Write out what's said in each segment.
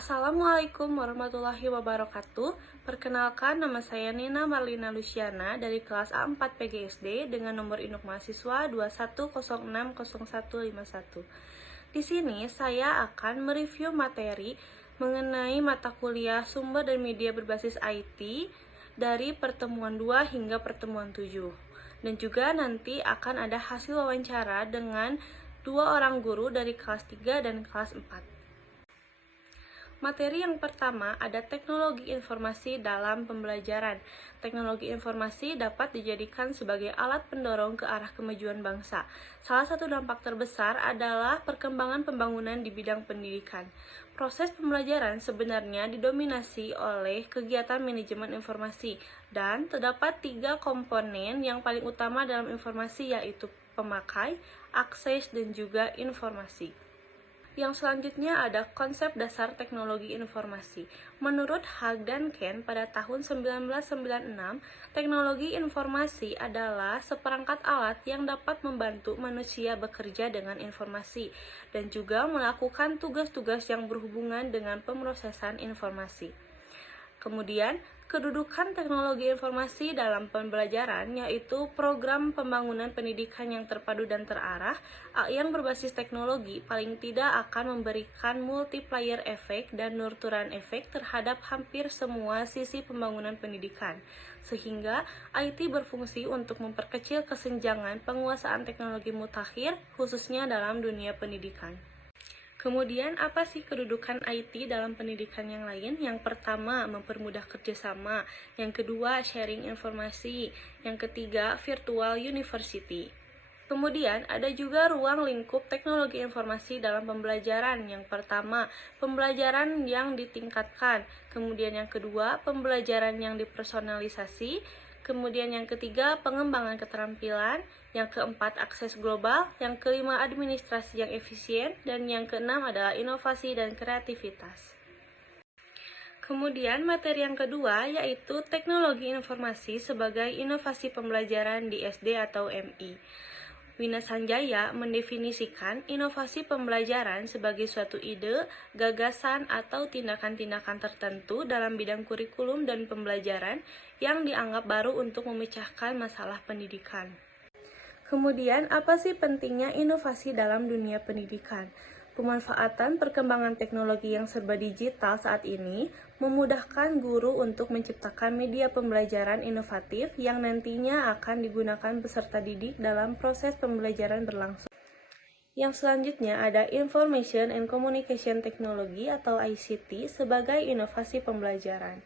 Assalamualaikum warahmatullahi wabarakatuh. Perkenalkan, nama saya Nina Marlina Luciana dari kelas A4 PGSD dengan nomor induk mahasiswa 21060151. Di sini saya akan mereview materi mengenai mata kuliah sumber dan media berbasis IT dari pertemuan 2 hingga pertemuan 7. Dan juga nanti akan ada hasil wawancara dengan 2 orang guru dari kelas 3 dan kelas 4. Materi yang pertama ada teknologi informasi dalam pembelajaran. Teknologi informasi dapat dijadikan sebagai alat pendorong ke arah kemajuan bangsa. Salah satu dampak terbesar adalah perkembangan pembangunan di bidang pendidikan. Proses pembelajaran sebenarnya didominasi oleh kegiatan manajemen informasi dan terdapat 3 komponen yang paling utama dalam informasi, yaitu pemakai, akses, dan juga informasi. Yang selanjutnya ada konsep dasar teknologi informasi. Menurut Hag dan Ken pada tahun 1996, teknologi informasi adalah seperangkat alat yang dapat membantu manusia bekerja dengan informasi dan juga melakukan tugas-tugas yang berhubungan dengan pemrosesan informasi. Kemudian, kedudukan teknologi informasi dalam pembelajaran yaitu program pembangunan pendidikan yang terpadu dan terarah yang berbasis teknologi paling tidak akan memberikan multiplier efek dan nurturan efek terhadap hampir semua sisi pembangunan pendidikan, sehingga IT berfungsi untuk memperkecil kesenjangan penguasaan teknologi mutakhir khususnya dalam dunia pendidikan. Kemudian, apa sih kedudukan IT dalam pendidikan yang lain? Yang pertama, mempermudah kerjasama. Yang kedua, sharing informasi. Yang ketiga, virtual university. Kemudian, ada juga ruang lingkup teknologi informasi dalam pembelajaran. Yang pertama, pembelajaran yang ditingkatkan. Kemudian yang kedua, pembelajaran yang dipersonalisasi. Kemudian yang ketiga, pengembangan keterampilan. Yang keempat, akses global. Yang kelima, administrasi yang efisien. Dan yang keenam adalah inovasi dan kreativitas. Kemudian materi yang kedua yaitu teknologi informasi sebagai inovasi pembelajaran di SD atau MI. Wina Sanjaya mendefinisikan inovasi pembelajaran sebagai suatu ide, gagasan, atau tindakan-tindakan tertentu dalam bidang kurikulum dan pembelajaran yang dianggap baru untuk memecahkan masalah pendidikan. Kemudian, apa sih pentingnya inovasi dalam dunia pendidikan? Pemanfaatan perkembangan teknologi yang serba digital saat ini memudahkan guru untuk menciptakan media pembelajaran inovatif yang nantinya akan digunakan peserta didik dalam proses pembelajaran berlangsung. Yang selanjutnya ada Information and Communication Technology atau ICT sebagai inovasi pembelajaran.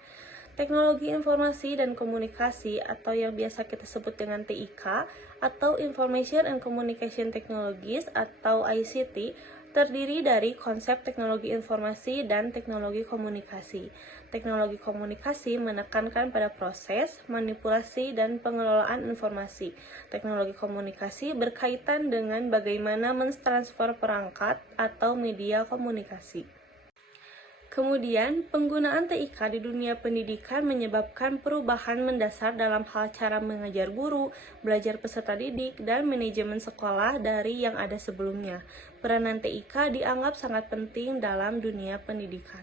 Teknologi informasi dan komunikasi atau yang biasa kita sebut dengan TIK atau Information and Communication Technologies atau ICT terdiri dari konsep teknologi informasi dan teknologi komunikasi. Teknologi komunikasi menekankan pada proses, manipulasi, dan pengelolaan informasi. Teknologi komunikasi berkaitan dengan bagaimana mentransfer perangkat atau media komunikasi. Kemudian, penggunaan TIK di dunia pendidikan menyebabkan perubahan mendasar dalam hal cara mengajar guru, belajar peserta didik, dan manajemen sekolah dari yang ada sebelumnya. Peranan TIK dianggap sangat penting dalam dunia pendidikan.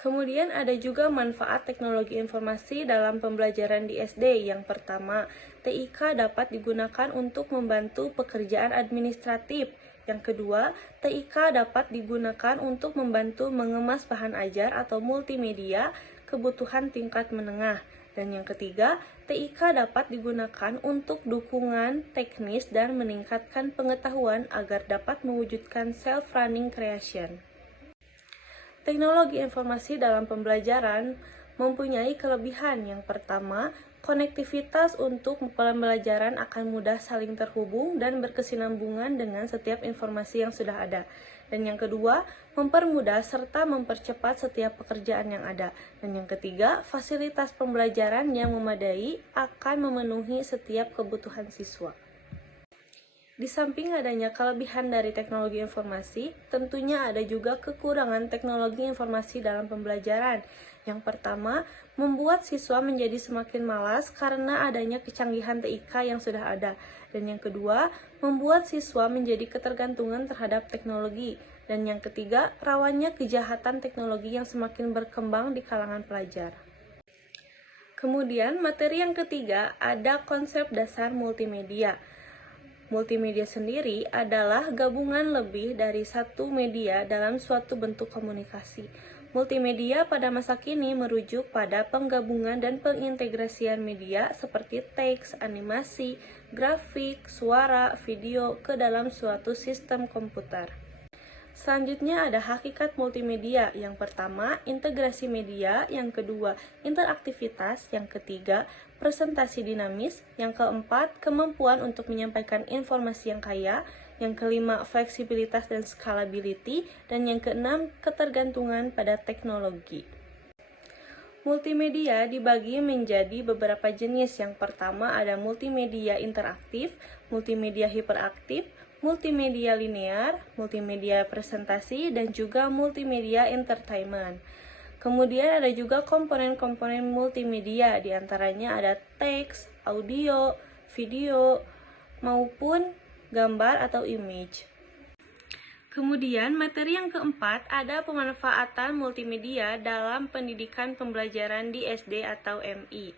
Kemudian ada juga manfaat teknologi informasi dalam pembelajaran di SD. Yang pertama, TIK dapat digunakan untuk membantu pekerjaan administratif. Yang kedua, TIK dapat digunakan untuk membantu mengemas bahan ajar atau multimedia kebutuhan tingkat menengah. Dan yang ketiga, TIK dapat digunakan untuk dukungan teknis dan meningkatkan pengetahuan agar dapat mewujudkan self-running creation. Teknologi informasi dalam pembelajaran mempunyai kelebihan. Yang pertama, konektivitas untuk pembelajaran akan mudah saling terhubung dan berkesinambungan dengan setiap informasi yang sudah ada. Dan yang kedua, mempermudah serta mempercepat setiap pekerjaan yang ada. Dan yang ketiga, fasilitas pembelajaran yang memadai akan memenuhi setiap kebutuhan siswa. Di samping adanya kelebihan dari teknologi informasi, tentunya ada juga kekurangan teknologi informasi dalam pembelajaran. Yang pertama, membuat siswa menjadi semakin malas karena adanya kecanggihan TIK yang sudah ada. Dan yang kedua, membuat siswa menjadi ketergantungan terhadap teknologi. Dan yang ketiga, rawannya kejahatan teknologi yang semakin berkembang di kalangan pelajar. Kemudian, materi yang ketiga ada konsep dasar multimedia. Multimedia sendiri adalah gabungan lebih dari satu media dalam suatu bentuk komunikasi. Multimedia pada masa kini merujuk pada penggabungan dan pengintegrasian media seperti teks, animasi, grafik, suara, video ke dalam suatu sistem komputer. Selanjutnya ada hakikat multimedia. Yang pertama, integrasi media. Yang kedua, interaktivitas. Yang ketiga, presentasi dinamis. Yang keempat, kemampuan untuk menyampaikan informasi yang kaya. Yang kelima, fleksibilitas dan scalability. Dan yang keenam, ketergantungan pada teknologi. Multimedia dibagi menjadi beberapa jenis. Yang pertama ada multimedia interaktif, multimedia hiperaktif, multimedia linear, multimedia presentasi, dan juga multimedia entertainment. Kemudian ada juga komponen-komponen multimedia, diantaranya ada teks, audio, video, maupun gambar atau image. Kemudian materi yang keempat ada pemanfaatan multimedia dalam pendidikan pembelajaran di SD atau MI.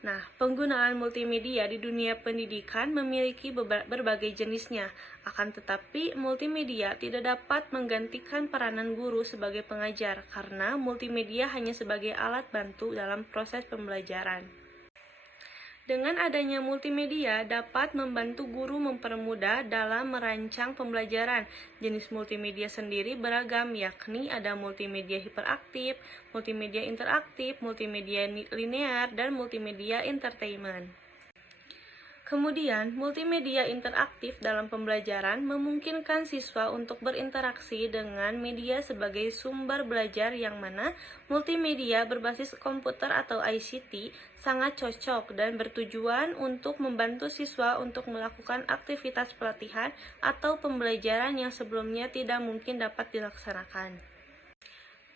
Nah, penggunaan multimedia di dunia pendidikan memiliki berbagai jenisnya. Akan tetapi, multimedia tidak dapat menggantikan peranan guru sebagai pengajar karena multimedia hanya sebagai alat bantu dalam proses pembelajaran. Dengan adanya multimedia dapat membantu guru mempermudah dalam merancang pembelajaran. Jenis multimedia sendiri beragam, yakni ada multimedia hiperaktif, multimedia interaktif, multimedia linear, dan multimedia entertainment. Kemudian, multimedia interaktif dalam pembelajaran memungkinkan siswa untuk berinteraksi dengan media sebagai sumber belajar yang mana multimedia berbasis komputer atau ICT sangat cocok dan bertujuan untuk membantu siswa untuk melakukan aktivitas pelatihan atau pembelajaran yang sebelumnya tidak mungkin dapat dilaksanakan.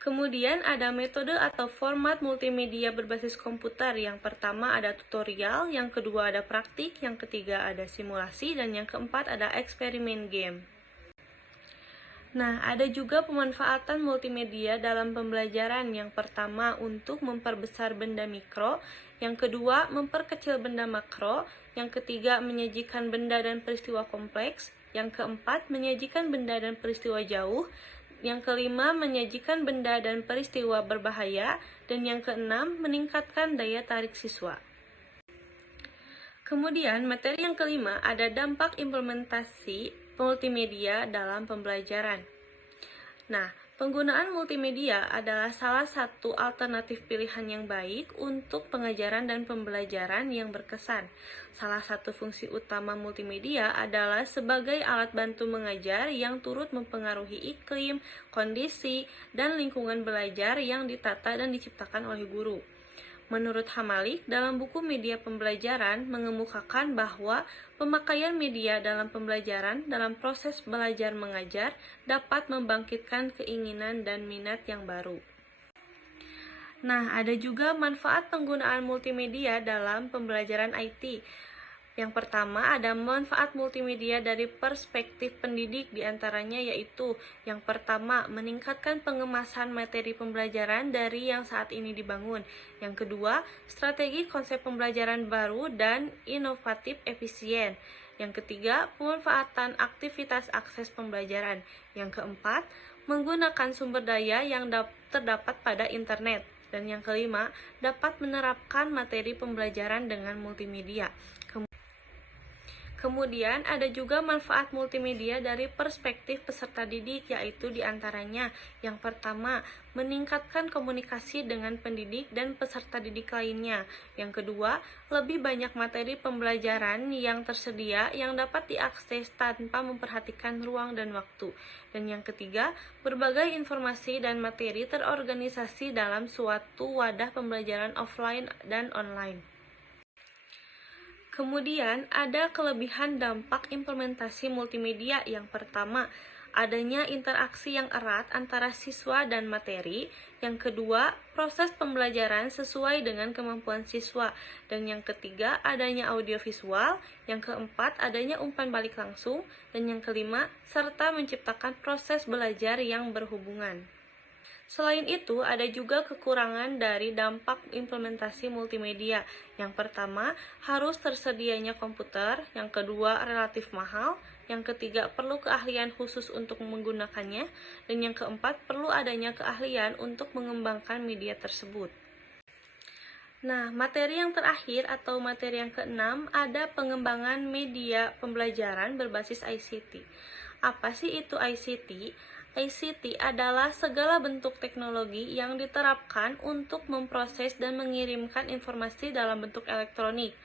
Kemudian ada metode atau format multimedia berbasis komputer. Yang pertama ada tutorial, yang kedua ada praktik, yang ketiga ada simulasi, dan yang keempat ada eksperimen game. Nah, ada juga pemanfaatan multimedia dalam pembelajaran. Yang pertama untuk memperbesar benda mikro, yang kedua memperkecil benda makro, yang ketiga menyajikan benda dan peristiwa kompleks, yang keempat menyajikan benda dan peristiwa jauh, yang kelima, menyajikan benda dan peristiwa berbahaya, dan yang keenam, meningkatkan daya tarik siswa. Kemudian, materi yang kelima ada dampak implementasi multimedia dalam pembelajaran. Nah, penggunaan multimedia adalah salah satu alternatif pilihan yang baik untuk pengajaran dan pembelajaran yang berkesan. Salah satu fungsi utama multimedia adalah sebagai alat bantu mengajar yang turut mempengaruhi iklim, kondisi, dan lingkungan belajar yang ditata dan diciptakan oleh guru. Menurut Hamalik, dalam buku Media Pembelajaran mengemukakan bahwa pemakaian media dalam pembelajaran dalam proses belajar mengajar dapat membangkitkan keinginan dan minat yang baru. Nah, ada juga manfaat penggunaan multimedia dalam pembelajaran IT. Yang pertama, ada manfaat multimedia dari perspektif pendidik, diantaranya yaitu yang pertama, meningkatkan pengemasan materi pembelajaran dari yang saat ini dibangun. Yang kedua, strategi konsep pembelajaran baru dan inovatif efisien. Yang ketiga, pemanfaatan aktivitas akses pembelajaran. Yang keempat, menggunakan sumber daya yang terdapat pada internet. Dan yang kelima, dapat menerapkan materi pembelajaran dengan multimedia. Kemudian ada juga manfaat multimedia dari perspektif peserta didik, yaitu diantaranya yang pertama, meningkatkan komunikasi dengan pendidik dan peserta didik lainnya. Yang kedua, lebih banyak materi pembelajaran yang tersedia yang dapat diakses tanpa memperhatikan ruang dan waktu. Dan yang ketiga, berbagai informasi dan materi terorganisasi dalam suatu wadah pembelajaran offline dan online. Kemudian ada kelebihan dampak implementasi multimedia. Yang pertama, adanya interaksi yang erat antara siswa dan materi. Yang kedua, proses pembelajaran sesuai dengan kemampuan siswa. Dan yang ketiga, adanya audiovisual. Yang keempat, adanya umpan balik langsung. Dan yang kelima, serta menciptakan proses belajar yang berhubungan. Selain itu, ada juga kekurangan dari dampak implementasi multimedia. Yang pertama, harus tersedianya komputer. Yang kedua, relatif mahal. Yang ketiga, perlu keahlian khusus untuk menggunakannya. Dan yang keempat, perlu adanya keahlian untuk mengembangkan media tersebut. Nah, materi yang terakhir atau materi yang keenam ada pengembangan media pembelajaran berbasis ICT. Apa sih itu ICT? ICT adalah segala bentuk teknologi yang diterapkan untuk memproses dan mengirimkan informasi dalam bentuk elektronik.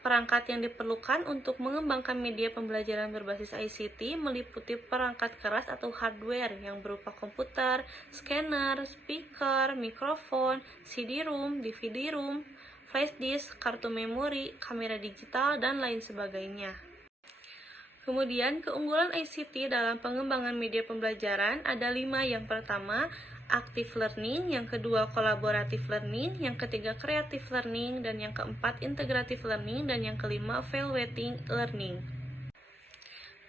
Perangkat yang diperlukan untuk mengembangkan media pembelajaran berbasis ICT meliputi perangkat keras atau hardware yang berupa komputer, scanner, speaker, mikrofon, CD-ROM, DVD-ROM, flash disk, kartu memori, kamera digital, dan lain sebagainya. Kemudian, keunggulan ICT dalam pengembangan media pembelajaran ada 5. Yang pertama, active learning, yang kedua, collaborative learning, yang ketiga, creative learning, dan yang keempat, integrative learning, dan yang kelima, evaluating learning.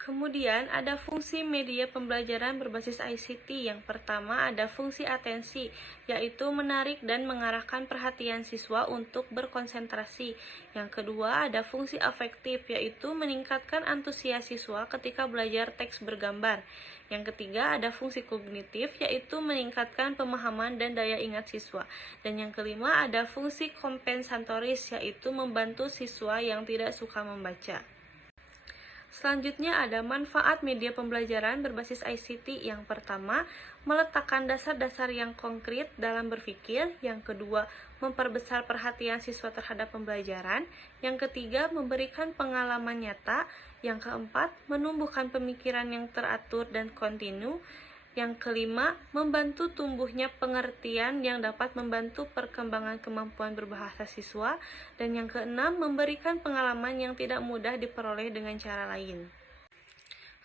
Kemudian ada fungsi media pembelajaran berbasis ICT. Yang pertama ada fungsi atensi, yaitu menarik dan mengarahkan perhatian siswa untuk berkonsentrasi. Yang kedua ada fungsi afektif, yaitu meningkatkan antusias siswa ketika belajar teks bergambar. Yang ketiga ada fungsi kognitif, yaitu meningkatkan pemahaman dan daya ingat siswa. Dan yang kelima ada fungsi kompensatoris, yaitu membantu siswa yang tidak suka membaca. Selanjutnya ada manfaat media pembelajaran berbasis ICT. Yang pertama, meletakkan dasar-dasar yang konkret dalam berpikir. Yang kedua, memperbesar perhatian siswa terhadap pembelajaran. Yang ketiga, memberikan pengalaman nyata. Yang keempat, menumbuhkan pemikiran yang teratur dan kontinu. Yang kelima, membantu tumbuhnya pengertian yang dapat membantu perkembangan kemampuan berbahasa siswa. Dan yang keenam, memberikan pengalaman yang tidak mudah diperoleh dengan cara lain.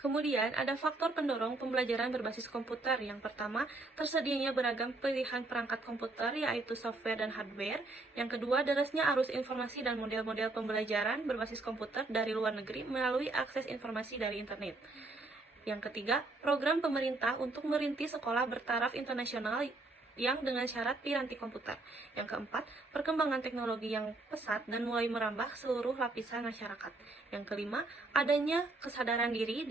Kemudian, ada faktor pendorong pembelajaran berbasis komputer. Yang pertama, tersedianya beragam pilihan perangkat komputer, yaitu software dan hardware. Yang kedua, derasnya arus informasi dan model-model pembelajaran berbasis komputer dari luar negeri melalui akses informasi dari internet. Yang ketiga, program pemerintah untuk merintis sekolah bertaraf internasional yang dengan syarat piranti komputer. Yang keempat, perkembangan teknologi yang pesat dan mulai merambah seluruh lapisan masyarakat. Yang kelima, adanya kesadaran diri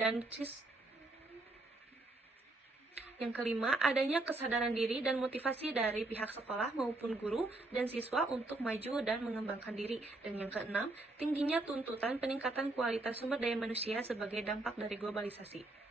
dan motivasi dari pihak sekolah maupun guru dan siswa untuk maju dan mengembangkan diri. Dan yang keenam, tingginya tuntutan peningkatan kualitas sumber daya manusia sebagai dampak dari globalisasi.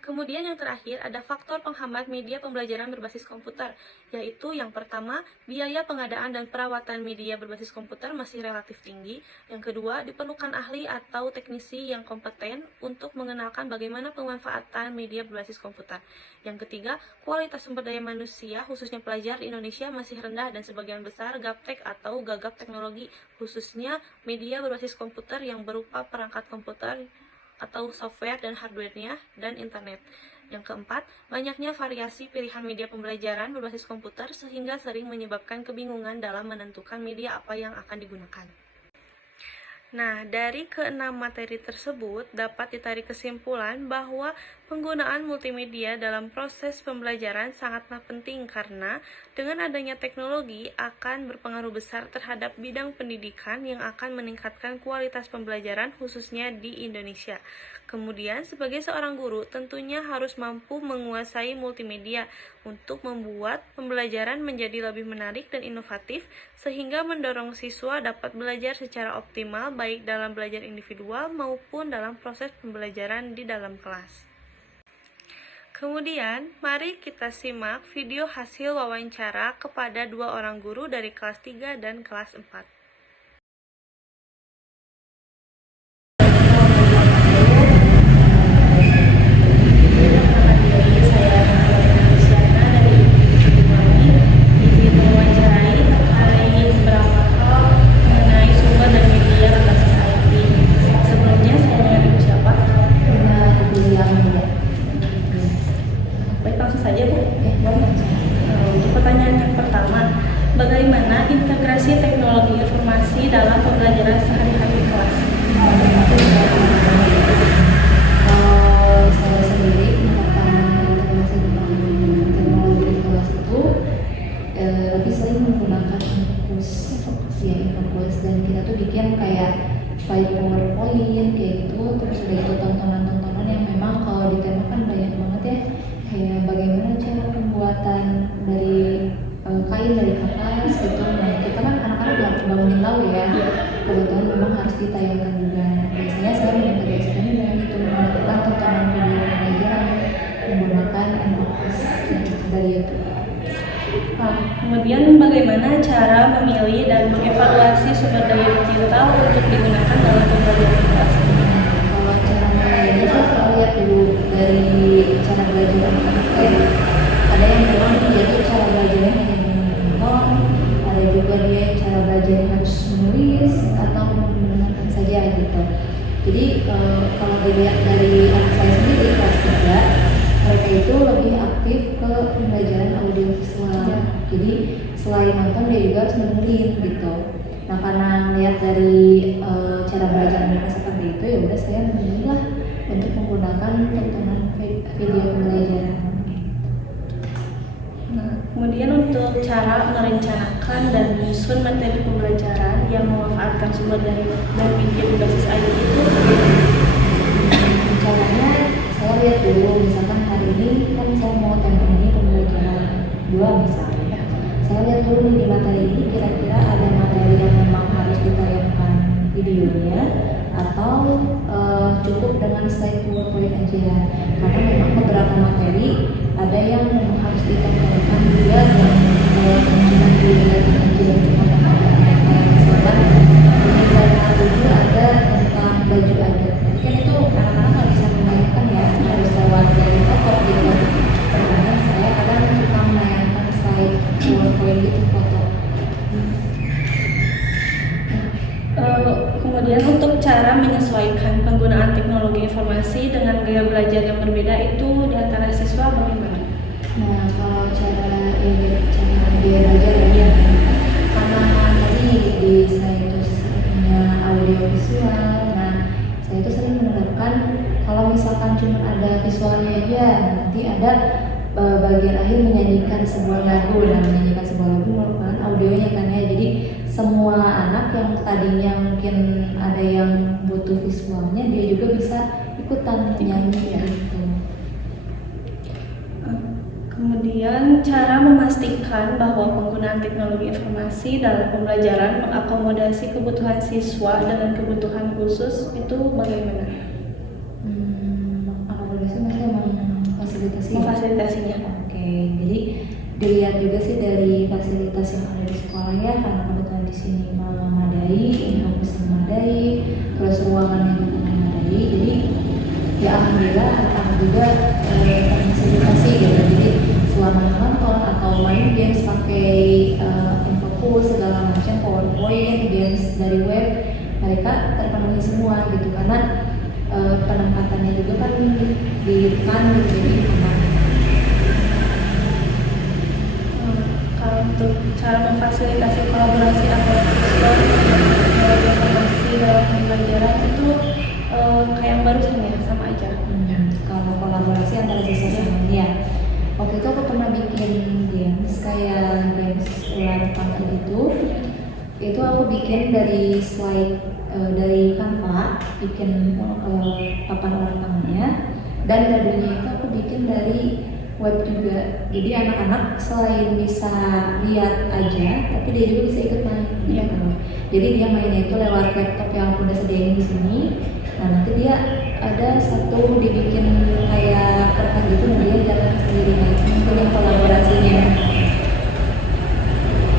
Kemudian yang terakhir ada faktor penghambat media pembelajaran berbasis komputer, yaitu yang pertama, biaya pengadaan dan perawatan media berbasis komputer masih relatif tinggi. Yang kedua, diperlukan ahli atau teknisi yang kompeten untuk mengenalkan bagaimana pemanfaatan media berbasis komputer. Yang ketiga, kualitas sumber daya manusia, khususnya pelajar di Indonesia masih rendah dan sebagian besar gaptek atau gagap teknologi, khususnya media berbasis komputer yang berupa perangkat komputer atau software dan hardware-nya, dan internet. Yang keempat, banyaknya variasi pilihan media pembelajaran berbasis komputer sehingga sering menyebabkan kebingungan dalam menentukan media apa yang akan digunakan. Nah, dari keenam materi tersebut dapat ditarik kesimpulan bahwa penggunaan multimedia dalam proses pembelajaran sangatlah penting karena dengan adanya teknologi akan berpengaruh besar terhadap bidang pendidikan yang akan meningkatkan kualitas pembelajaran khususnya di Indonesia. Kemudian, sebagai seorang guru tentunya harus mampu menguasai multimedia untuk membuat pembelajaran menjadi lebih menarik dan inovatif sehingga mendorong siswa dapat belajar secara optimal baik dalam belajar individual maupun dalam proses pembelajaran di dalam kelas. Kemudian, mari kita simak video hasil wawancara kepada 2 orang guru dari kelas 3 dan kelas 4. saja, Bu. Boleh. Untuk pertanyaan yang pertama, bagaimana integrasi teknologi informasi dalam pembelajaran sehari-hari di kelas? Kalau saya sendiri menerapkan integrasi teknologi di kelas itu lebih sering menggunakan Infocus dan kita tuh bikin kayak slide PowerPoint kayak gitu, terus udah itu tontonan-tontonan yang memang kalau di tema kan banyak banget ya, kayak bagaimana cara pembuatan dari kain dari kapas gitu. Nah kita kan anak-anak bangunin tahu ya, kebetulan memang harus ditayangkan juga. Biasanya saya mengintegrasikan dengan itu, melakukan tontonan video pembelajaran menggunakan Infocus dari YouTube. Kemudian bagaimana cara memilih dan mengevaluasi sumber daya digital untuk digunakan dalam pembelajaran kelas? Kalau cara memilihnya sih kita lihat dulu dari cara belajar anak-anak. Ada yang memang jadi cara belajarnya hanya menonton, ada juga dia cara belajarnya harus menulis atau mendengarkan saja gitu. Jadi kalau dilihat dari anak saya sendiri kelas 3, mereka itu lebih aktif ke pembelajaran audiovisual. Jadi selain nonton dia juga harus mendengarin gitu. Nah karena melihat dari cara belajar mereka seperti itu, ya udah saya memilih untuk menggunakan tontonan video pembelajaran. Kemudian untuk cara merencanakan dan menyusun materi pembelajaran yang memanfaatkan sumber daya dan bikin basis IT itu, Caranya saya lihat dulu, misalkan hari ini kan saya mau tema ini pembelajaran 2 misalnya. Saya lihat dulu nih di materi ini kira-kira ada materi yang memang harus ditayangkan videonya atau cukup dengan slide PowerPoint aja. Karena memang beberapa materi ada yang memang harus ditayangkan juga dan cuma dilihat aja cuma misalkan ini karena dulu ada tentang baju adat. Kan itu anak-anak nggak bisa menayangkan ya, harus lewat dari foto gitu. Karena saya kadang suka menayangkan slide PowerPoint gitu foto. Kemudian untuk cara menyesuaikan penggunaan teknologi informasi dengan gaya belajar yang berbeda itu di antara siswa bagaimana? Nah kalau cara dia belajar ya, karena tadi di saya itu punya audio visual. Nah saya itu sering menerapkan kalau misalkan cuma ada visualnya aja, nanti ada bagian akhir menyanyikan sebuah lagu. Nah menyanyikan sebuah lagu merupakan audionya kan ya, jadi semua anak yang tadinya mungkin ada yang butuh visualnya dia juga bisa ikutan menyanyi gitu. Kemudian cara memastikan bahwa penggunaan teknologi informasi dalam pembelajaran mengakomodasi kebutuhan siswa dengan kebutuhan khusus itu bagaimana? Akomodasi maksudnya memfasilitasinya. Oke, jadi dilihat juga sih dari fasilitas yang ada di sekolah ya, karena kebetulan di sini memadai, Infocus memadai, terus ruangannya juga memadai. Jadi ya alhamdulillah anak-anak juga terfasilitasi gitu. Jadi selama nonton atau main games pakai Infocus segala macam, PowerPoint, games dari web, mereka terpenuhi semua gitu, karena penempatannya juga kan di depan gitu, jadi aman. Kalau untuk cara memfasilitasi kolaborasi antar siswa dengan teknologi informasi dalam pembelajaran itu kayak yang barusan ya, sama aja. Kalau kolaborasi antara siswa sama dia, waktu itu aku pernah bikin games kayak games ular tangga gitu. Itu aku bikin dari slide dari Canva, bikin papan ular tangannya, dan dadunya itu aku bikin dari web juga. Jadi anak-anak selain bisa lihat aja, tapi dia juga bisa ikut main. Jadi dia mainnya itu lewat laptop yang aku udah sediain di sini. Nah nanti dia ada satu dibikin kayak kertas gitu, dan dia jalan sendiri. Itu yang kolaborasinya.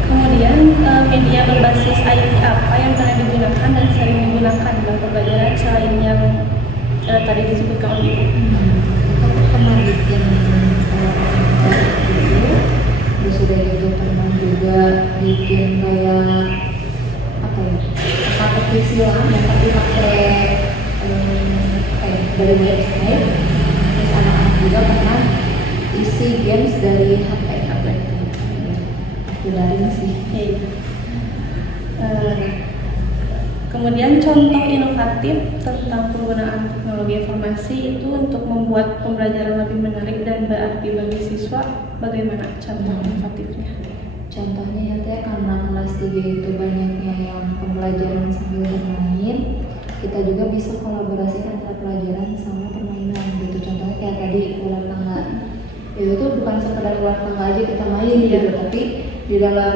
Kemudian media berbasis IT apa yang pernah digunakan dan sering digunakan dalam pembelajaran selain yang tadi disebutkan oleh Ibu? Aku pernah bikin gitu, terus udah gitu pernah juga bikin kayak apa ya, pakai visual yang tapi pakai dari website. Terus anak-anak juga pernah isi games dari HP. Itu daring sih. Iya. Kemudian contoh inovatif tentang penggunaan teknologi informasi itu untuk membuat pembelajaran lebih menarik dan berarti bagi siswa, bagaimana contoh inovatifnya? Contohnya ya teh, karena kelas 3 itu banyaknya yang pembelajaran sambil bermain, kita juga bisa kolaborasi antara pelajaran sama permainan gitu. Contohnya kayak tadi ular tangga, itu tuh bukan sekedar ular tangga aja kita main gitu, tapi di dalam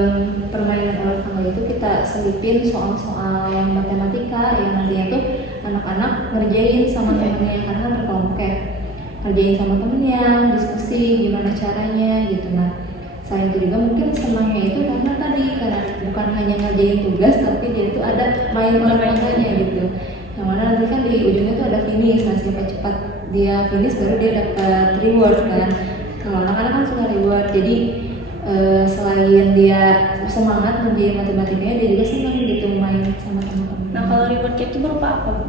permainan ular tangga itu kita selipin soal-soal yang matematika yang nantinya tuh anak-anak ngerjain sama temennya, karena kan berkelompok ya, ngerjain sama temennya, diskusi gimana caranya gitu. Nah, selain itu juga mungkin senangnya itu karena bukan hanya ngerjain tugas, tapi dia itu ada main olahraganya gitu, yang mana nanti kan di ujungnya tuh ada finish. Nah, siapa cepat dia finish baru dia dapat reward kan. Kalau anak-anak kan suka reward, jadi selain dia semangat ngerjain matematikanya, dia juga senang gitu main sama teman-teman. Nah, kalau rewardnya itu berupa apa, Bu?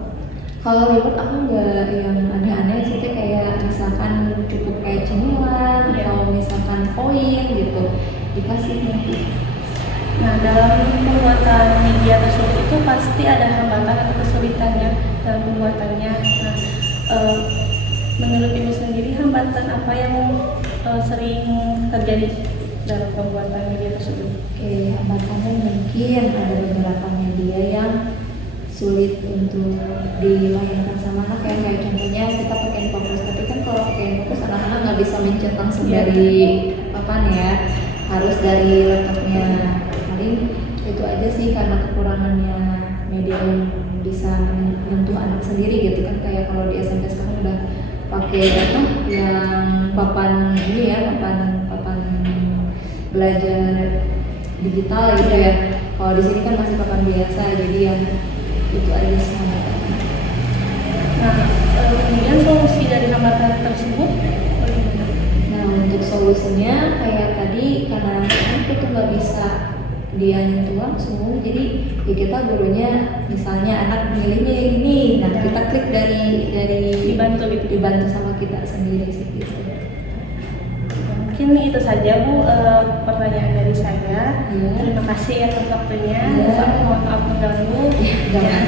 Kalau reward aku nggak yang aneh-aneh sih, kayak misalkan cukup kayak cemilan atau misalkan koin gitu dikasih nanti. Nah, dalam pembuatan media tersebut itu pasti ada hambatan atau kesulitannya dalam pembuatannya. Nah, menurut Ibu sendiri hambatan apa yang sering terjadi dalam pembuatan media tersebut? Oke, hambatannya mungkin ada beberapa media yang sulit untuk dimainkan sama anak ya, kayak contohnya kita pakai fokus, tapi kan kalau pakai fokus anak-anak nggak bisa mencet langsung dari papan ya, harus dari laptopnya. Paling itu aja sih, karena kekurangannya media yang bisa menyentuh anak sendiri gitu kan. Kayak kalau di SMP sekarang udah pakai apa yang papan ini ya, papan belajar digital gitu ya. Kalau di sini kan masih papan biasa, jadi yang itu aja sih hambatannya. Nah, kemudian solusi dari hambatan tersebut bagaimana? Nah, untuk solusinya kayak tadi, karena anak itu nggak bisa dia nyentuh langsung, jadi ya kita gurunya misalnya anak milih ini, nah kita klik dari dibantu sama kita sendiri sih gitu. Mungkin itu saja, Bu, pertanyaan dari saya. Terima kasih atas waktunya. Mohon maaf mengganggu. Jangan.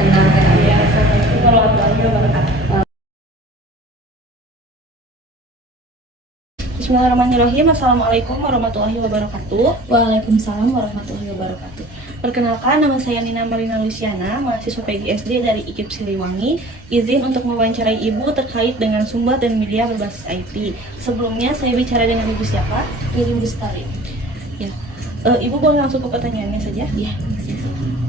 Tenang ya. Assalamualaikum warahmatullahi wabarakatuh. Bismillahirrahmanirrahim. Assalamualaikum warahmatullahi wabarakatuh. Waalaikumsalam warahmatullahi wabarakatuh. Perkenalkan, nama saya Nina Marina Luciana, mahasiswa PGSD dari IKIP Siliwangi. Izin untuk mewawancarai Ibu terkait dengan sumber dan media berbasis IT. Sebelumnya saya bicara dengan Ibu siapa? Ibu Bestari. Ya. Ibu boleh langsung ke pertanyaannya saja? Ya.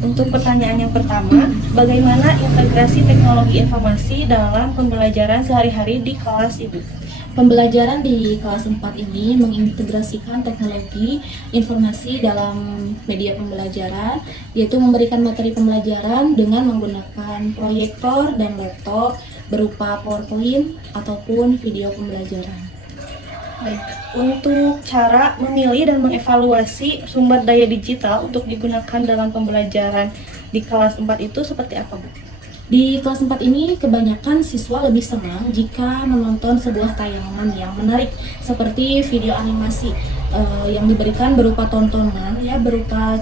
Untuk pertanyaan yang pertama, bagaimana integrasi teknologi informasi dalam pembelajaran sehari-hari di kelas Ibu? Pembelajaran di kelas 4 ini mengintegrasikan teknologi informasi dalam media pembelajaran, yaitu memberikan materi pembelajaran dengan menggunakan proyektor dan laptop berupa PowerPoint ataupun video pembelajaran. Baik. Untuk cara memilih dan mengevaluasi sumber daya digital untuk digunakan dalam pembelajaran di kelas 4 itu seperti apa, Bu? Di kelas 4 ini kebanyakan siswa lebih senang jika menonton sebuah tayangan yang menarik seperti video animasi yang diberikan berupa tontonan ya, berupa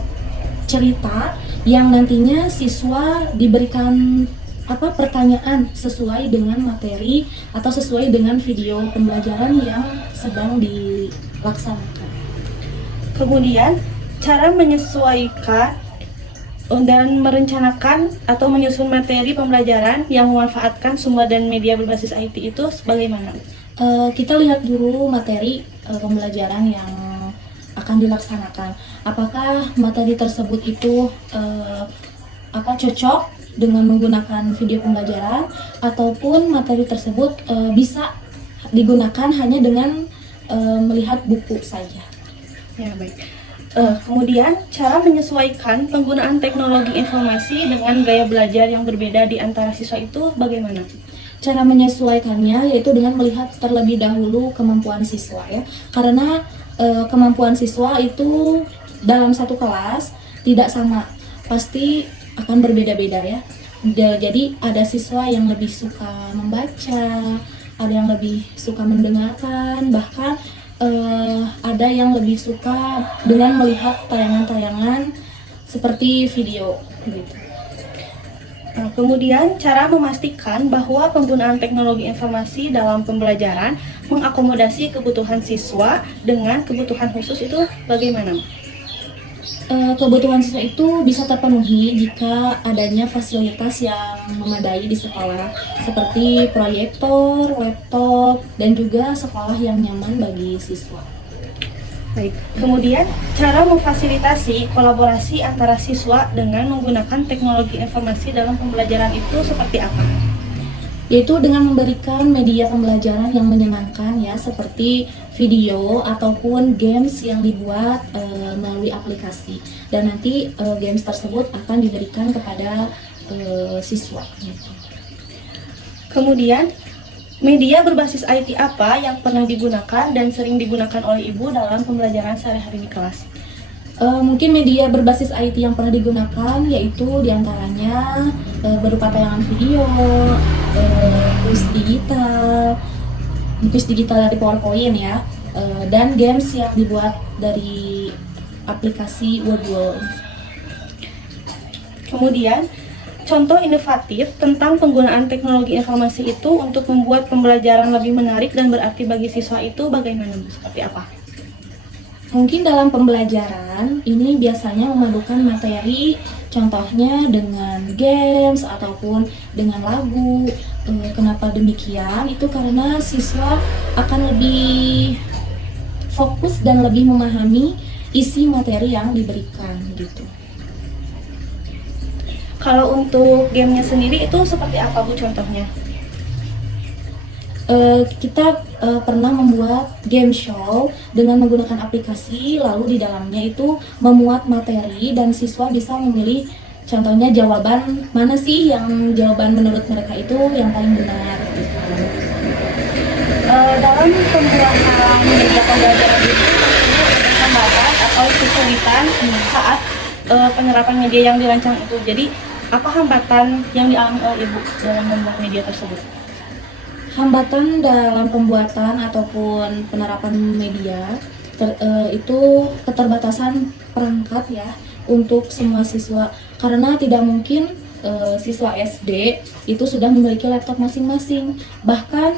cerita yang nantinya siswa diberikan pertanyaan sesuai dengan materi atau sesuai dengan video pembelajaran yang sedang dilaksanakan. Kemudian cara menyesuaikan dan merencanakan atau menyusun materi pembelajaran yang memanfaatkan sumber dan media berbasis IT itu bagaimana? Kita lihat dulu materi pembelajaran yang akan dilaksanakan. Apakah materi tersebut itu cocok dengan menggunakan video pembelajaran, ataupun materi tersebut bisa digunakan hanya dengan melihat buku saja. Ya, baik. Kemudian cara menyesuaikan penggunaan teknologi informasi dengan gaya belajar yang berbeda di antara siswa itu bagaimana? Cara menyesuaikannya yaitu dengan melihat terlebih dahulu kemampuan siswa ya, karena kemampuan siswa itu dalam satu kelas tidak sama, pasti akan berbeda-beda ya. Jadi ada siswa yang lebih suka membaca, ada yang lebih suka mendengarkan, bahkan ada yang lebih suka dengan melihat tayangan-tayangan seperti video gitu. Nah, kemudian cara memastikan bahwa penggunaan teknologi informasi dalam pembelajaran mengakomodasi kebutuhan siswa dengan kebutuhan khusus itu bagaimana? Kebutuhan siswa itu bisa terpenuhi jika adanya fasilitas yang memadai di sekolah, seperti proyektor, laptop, dan juga sekolah yang nyaman bagi siswa. Baik. Kemudian cara memfasilitasi kolaborasi antara siswa dengan menggunakan teknologi informasi dalam pembelajaran itu seperti apa? Yaitu dengan memberikan media pembelajaran yang menyenangkan ya, seperti video ataupun games yang dibuat melalui aplikasi, dan nanti games tersebut akan diberikan kepada siswa. Kemudian media berbasis IT apa yang pernah digunakan dan sering digunakan oleh Ibu dalam pembelajaran sehari-hari di kelas? Mungkin media berbasis IT yang pernah digunakan yaitu diantaranya berupa tayangan video, kuis digital dari PowerPoint ya, dan games yang dibuat dari aplikasi Wordwall. Kemudian contoh inovatif tentang penggunaan teknologi informasi itu untuk membuat pembelajaran lebih menarik dan berarti bagi siswa itu bagaimana, Bu? Seperti apa? Mungkin dalam pembelajaran ini biasanya memadukan materi, contohnya dengan games ataupun dengan lagu. Kenapa demikian? Itu karena siswa akan lebih fokus dan lebih memahami isi materi yang diberikan gitu. Kalau untuk gamenya sendiri itu seperti apa, Bu, contohnya? Kita pernah membuat game show dengan menggunakan aplikasi, lalu di dalamnya itu memuat materi dan siswa bisa memilih contohnya jawaban mana sih yang jawaban menurut mereka itu yang paling benar gitu. Dalam pembuatan media pembelajaran itu tentunya ada hambatan atau kesulitan saat penerapan media yang dirancang itu. Jadi apa hambatan yang dialami oleh Ibu dalam membuat media tersebut? Hambatan dalam pembuatan ataupun penerapan media itu keterbatasan perangkat ya untuk semua siswa, karena tidak mungkin siswa SD itu sudah memiliki laptop masing-masing. Bahkan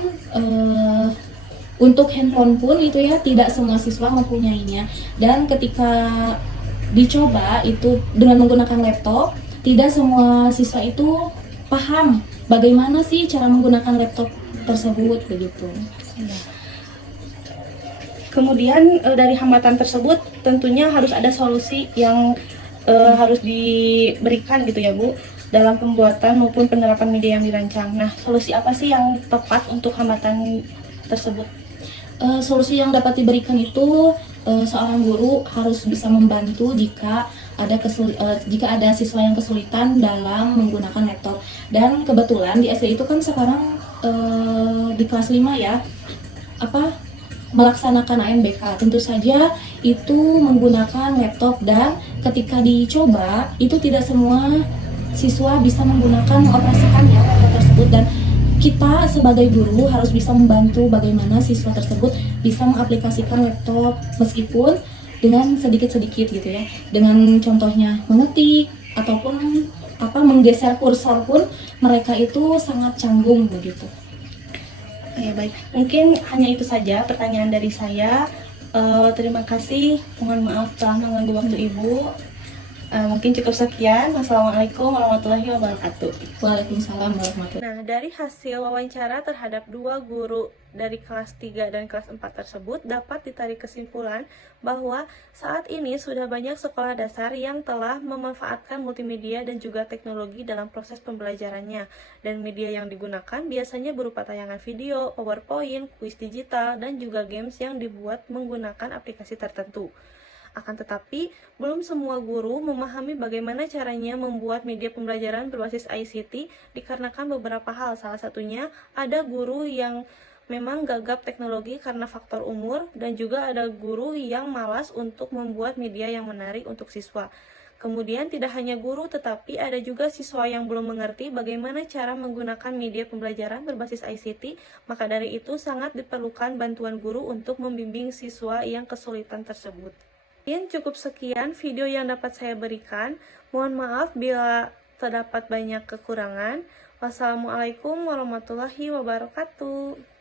untuk handphone pun itu ya tidak semua siswa mempunyainya, dan ketika dicoba itu dengan menggunakan laptop, tidak semua siswa itu paham bagaimana sih cara menggunakan laptop tersebut begitu. Kemudian dari hambatan tersebut tentunya harus ada solusi yang harus diberikan gitu ya, Bu, dalam pembuatan maupun penerapan media yang dirancang. Nah, solusi apa sih yang tepat untuk hambatan tersebut? Solusi yang dapat diberikan itu seorang guru harus bisa membantu jika ada siswa yang kesulitan dalam menggunakan laptop. Dan kebetulan di SD itu kan sekarang di kelas 5 ya melaksanakan ANBK, tentu saja itu menggunakan laptop, dan ketika dicoba itu tidak semua siswa bisa mengoperasikan ya laptop tersebut, dan kita sebagai guru harus bisa membantu bagaimana siswa tersebut bisa mengaplikasikan laptop meskipun dengan sedikit-sedikit gitu ya, dengan contohnya mengetik ataupun menggeser kursor pun mereka itu sangat canggung begitu. Ya, baik, mungkin hanya itu saja pertanyaan dari saya. Terima kasih, mohon maaf telah mengganggu waktu Ibu. Mungkin cukup sekian. Wassalamualaikum warahmatullahi wabarakatuh. Waalaikumsalam warahmatullahi wabarakatuh. Nah, dari hasil wawancara terhadap 2 guru dari kelas 3 dan kelas 4 tersebut dapat ditarik kesimpulan bahwa saat ini sudah banyak sekolah dasar yang telah memanfaatkan multimedia dan juga teknologi dalam proses pembelajarannya, dan media yang digunakan biasanya berupa tayangan video, PowerPoint, kuis digital, dan juga games yang dibuat menggunakan aplikasi tertentu. Akan tetapi, belum semua guru memahami bagaimana caranya membuat media pembelajaran berbasis ICT dikarenakan beberapa hal. Salah satunya, ada guru yang memang gagap teknologi karena faktor umur, dan juga ada guru yang malas untuk membuat media yang menarik untuk siswa. Kemudian tidak hanya guru, tetapi ada juga siswa yang belum mengerti bagaimana cara menggunakan media pembelajaran berbasis ICT, maka dari itu sangat diperlukan bantuan guru untuk membimbing siswa yang kesulitan tersebut. Mungkin cukup sekian video yang dapat saya berikan. Mohon maaf bila terdapat banyak kekurangan. Wassalamualaikum warahmatullahi wabarakatuh.